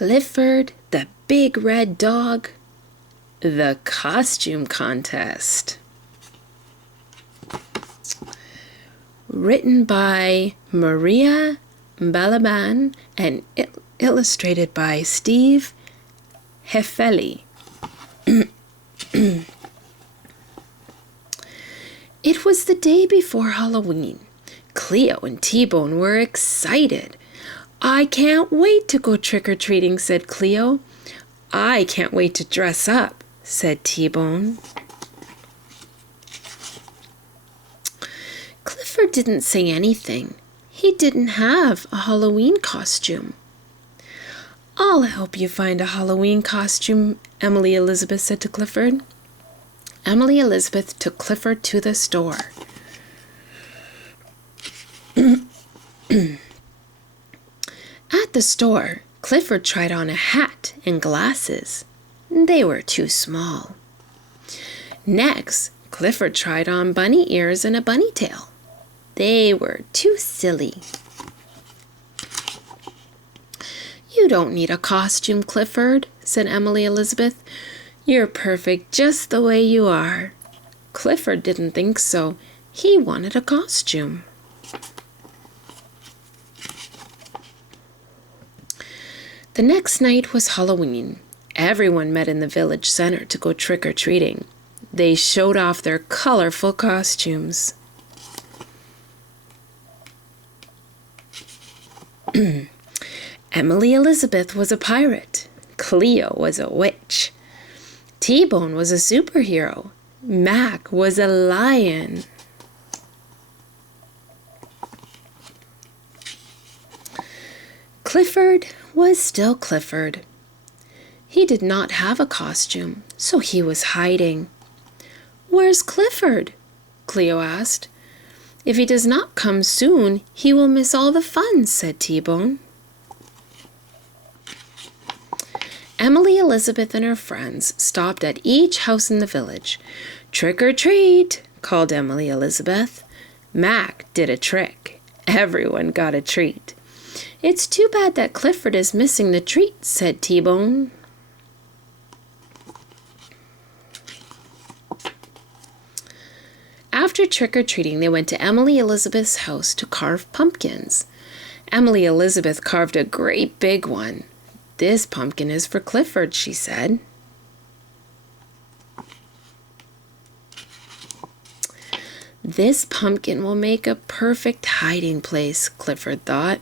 Clifford, the Big Red Dog, the Costume Contest. Written by Maria Balaban and illustrated by Steve Hefeli. It was the day before Halloween. Cleo and T-Bone were excited. "I can't wait to go trick-or-treating," said Cleo. "I can't wait to dress up," said T-Bone. Clifford didn't say anything. He didn't have a Halloween costume. "I'll help you find a Halloween costume," Emily Elizabeth said to Clifford. Emily Elizabeth took Clifford to the store. At the store, Clifford tried on a hat and glasses. They were too small. Next, Clifford tried on bunny ears and a bunny tail. They were too silly. "You don't need a costume, Clifford," said Emily Elizabeth. "You're perfect just the way you are." Clifford didn't think so. He wanted a costume. The next night was Halloween. Everyone met in the village center to go trick-or-treating. They showed off their colorful costumes. Emily Elizabeth was a pirate. Cleo was a witch. T-Bone was a superhero. Mac was a lion. Clifford was still Clifford. He did not have a costume, so he was hiding. "Where's Clifford?" Cleo asked. "If he does not come soon, he will miss all the fun," said T-Bone. Emily Elizabeth and her friends stopped at each house in the village. "Trick or treat," called Emily Elizabeth. Mac did a trick. Everyone got a treat. "It's too bad that Clifford is missing the treat," said T-Bone. After trick-or-treating, they went to Emily Elizabeth's house to carve pumpkins. Emily Elizabeth carved a great big one. "This pumpkin is for Clifford," she said. "This pumpkin will make a perfect hiding place," Clifford thought.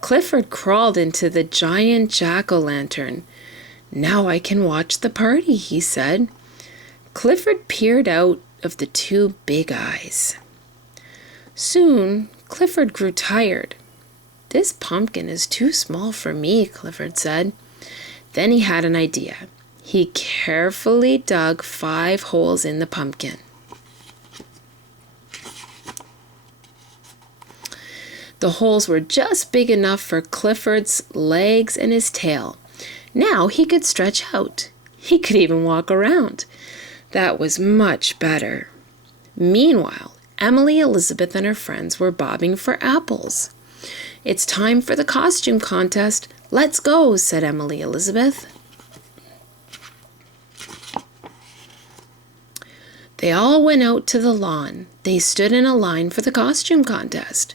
Clifford crawled into the giant jack-o'-lantern. "Now I can watch the party," he said. Clifford peered out of the two big eyes. Soon, Clifford grew tired. "This pumpkin is too small for me," Clifford said. Then he had an idea. He carefully dug 5 holes in the pumpkin. The holes were just big enough for Clifford's legs and his tail. Now he could stretch out. He could even walk around. That was much better. Meanwhile, Emily Elizabeth and her friends were bobbing for apples. "It's time for the costume contest. Let's go," said Emily Elizabeth. They all went out to the lawn. They stood in a line for the costume contest.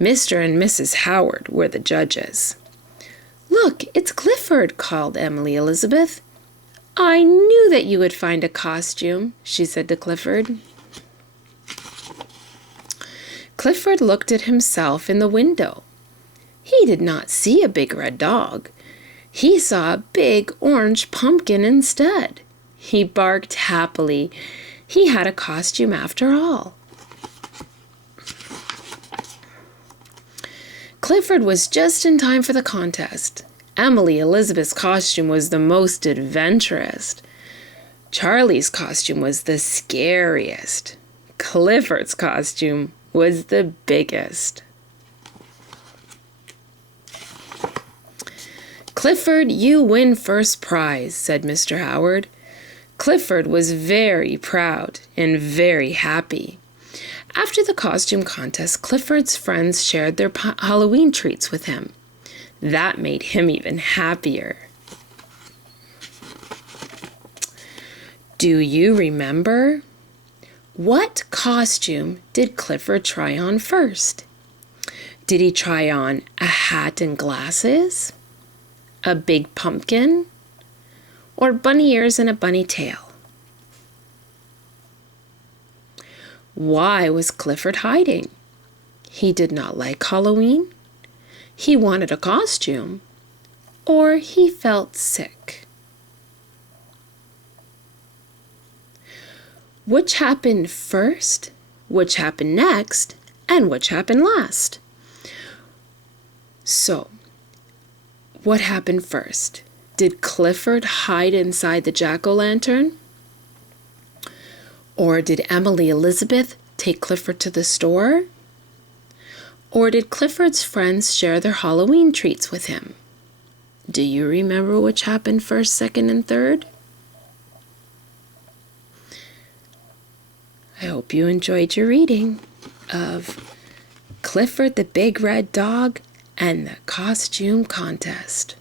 Mr. and Mrs. Howard were the judges. "Look, it's Clifford," called Emily Elizabeth. "I knew that you would find a costume," she said to Clifford. Clifford looked at himself in the window. He did not see a big red dog. He saw a big orange pumpkin instead. He barked happily. He had a costume after all. Clifford was just in time for the contest. Emily Elizabeth's costume was the most adventurous. Charlie's costume was the scariest. Clifford's costume was the biggest. "Clifford, you win first prize," said Mr. Howard. Clifford was very proud and very happy. After the costume contest, Clifford's friends shared their Halloween treats with him. That made him even happier. Do you remember? What costume did Clifford try on first? Did he try on a hat and glasses, a big pumpkin, or bunny ears and a bunny tail? Why was Clifford hiding? He did not like Halloween, he wanted a costume, or he felt sick. Which happened first, which happened next, and which happened last? So, what happened first? Did Clifford hide inside the jack-o'-lantern? Or did Emily Elizabeth take Clifford to the store? Or did Clifford's friends share their Halloween treats with him? Do you remember which happened first, second, and third? I hope you enjoyed your reading of Clifford the Big Red Dog and the Costume Contest.